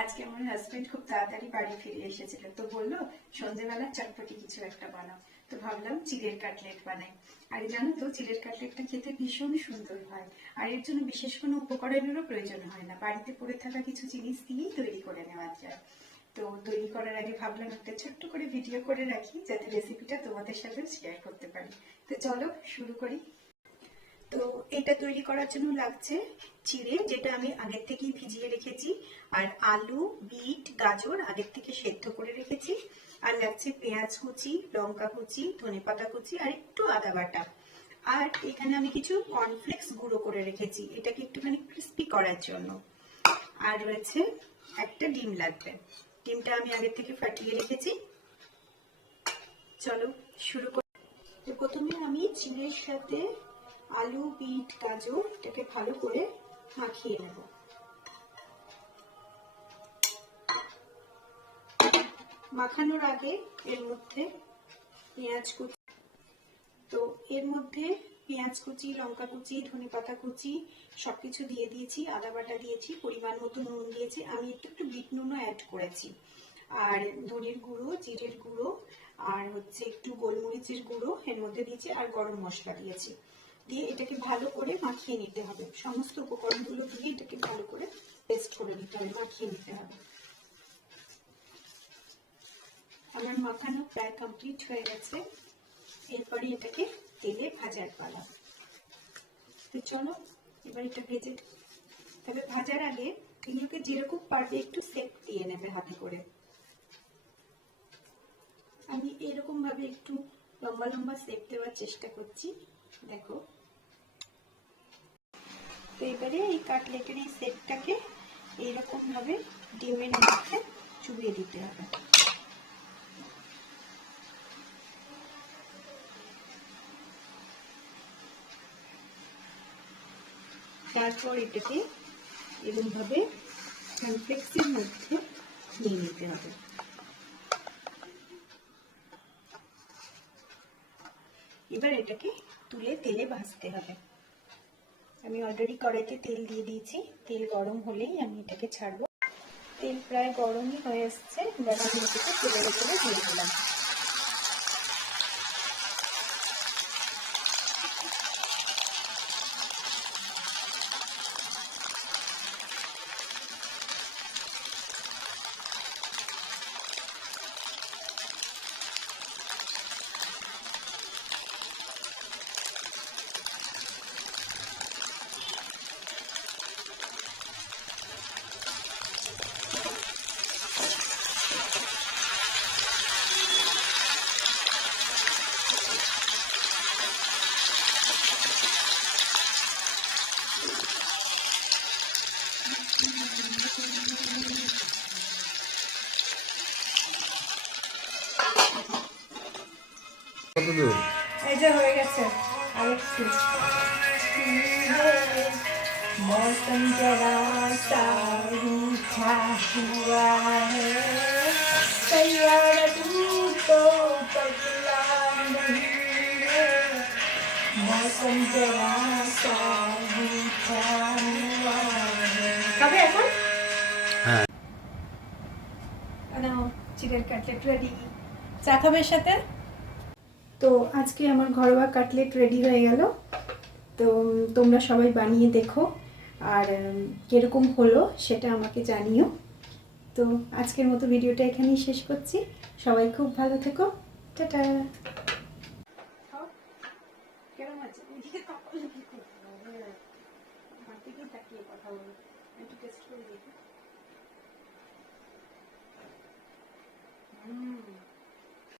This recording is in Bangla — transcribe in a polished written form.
আজকে আমার হাজবেন্ড খুব তাড়াতাড়ি বাড়ি ফিরে এসেছিল, তো বললো সন্ধ্যেবেলা চটপটি কিছু একটা বানাও। তো ভাবলাম চিড়ের কাটলেট বানাই। আর জানো তো, চিড়ের কাটলেটটা খেতে ভীষণ সুন্দর হয়। আর এর জন্য বিশেষ কোনো উপকরণেরও প্রয়োজন হয় না, বাড়িতে পড়ে থাকা কিছু জিনিস দিয়েই তৈরি করে নেওয়া যায়। তো তৈরি করার আগে ভাবলাম একটা ছোট্ট করে ভিডিও করে রাখি, যাতে রেসিপিটা তোমাদের সাথে শেয়ার করতে পারি। তো চলো শুরু করি। তো এটা তৈরি করার জন্য লাগছে চিড়ে, যেটা আমি আগের থেকেই ভিজিয়ে রেখেছি, আর আলু, বিট, গাজর আগের থেকে সেদ্ধ করে রেখেছি, আর লাগছে পেঁয়াজ কুচি, লঙ্কা কুচি, ধনেপাতা কুচি, আর একটু আদা বাটা। আর এখানে আমি কিছু কর্নফ্লেক্স গুঁড়ো করে রেখেছি, এটাকে একটুখানি ক্রিস্পি করার জন্য। আর রয়েছে একটা ডিম লাগবে, ডিমটা আমি আগের থেকে ফাটিয়ে রেখেছি। চলো শুরু করি। তো প্রথমে আমি চিড়ের সাথে আলু, বিট, গাজর এটাকে ভালো করে মাখিয়ে নেব। মাখানোর আগে এর মধ্যে পেঁয়াজ কুচি, তো এর মধ্যে পেঁয়াজ কুচি, লঙ্কা কুচি, ধনেপাতা কুচি সবকিছু দিয়ে দিয়েছি, আদা বাটা দিয়েছি, পরিমাণ মতো নুন দিয়েছি, আমি একটু একটু বিট নুনও অ্যাড করেছি, আর ধনের গুঁড়ো, জিরের গুঁড়ো, আর হচ্ছে একটু গোলমরিচের গুঁড়ো এর মধ্যে দিয়েছি, আর গরম মশলা দিয়েছি। দিয়ে এটাকে ভালো করে মাখিয়ে নিতে হবে, সমস্ত উপকরণগুলো দিয়ে এটাকে ভালো করে পেস্ট করে নিতে হবে, মাখিয়ে নিতে হবে। আমার মাখানো প্রায় কমপ্লিট হয়ে গেছে, এরপরে এটাকে তেলে ভাজার পালা। তো চলো এবার এটা ভেজে, তবে ভাজার আগে এগুলোকে যেরকম পারবে একটু সেক দিয়ে নেবে হাতে করে। আমি এরকম ভাবে একটু লম্বা লম্বা সেক দেওয়ার চেষ্টা করছি, দেখো। তো এবারে এই কাটলেটের এই সেকটাকে এইরকম ভাবে ডিমের মধ্যে চুবিয়ে দিতে হবে। তারপর এটাকে এরকম ভাবে কর্নফ্লেক্সের মধ্যে নিয়ে নিতে হবে। এবার এটাকে তুলে তেলে ভাজতে হবে। আমি অলরেডি কড়াইতে তেল দিয়ে দিয়েছি, তেল গরম হলেই আমি এটাকে ছাড়বো। তেল প্রায় গরমই হয়ে এসছে, দেখো আমি এটাকে তেলের উপরে দিয়ে দিলাম। এই যে হয়ে গেছে, আর একটু। मौसम जरा सा रूठा हुआ है, तैयार तो पगला नहीं है, मौसम जरा सा रूठा हुआ है। कब है এখন? হ্যাঁ, নাও চিড়ের কাটলেট রেডি। চা খাবে সাথে? তো আজকে আমার ঘরোয়া কাটলেট রেডি হয়ে গেল। তো তোমরা সবাই বানিয়ে দেখো, আর কিরকম হলো সেটা আমাকে জানিও। তো আজকের মতো ভিডিওটা এখানেই শেষ করছি, সবাই খুব ভালো থেকো, টাটা। কেমন আছে? কথা বলো, একটু টেস্ট করে দেখি।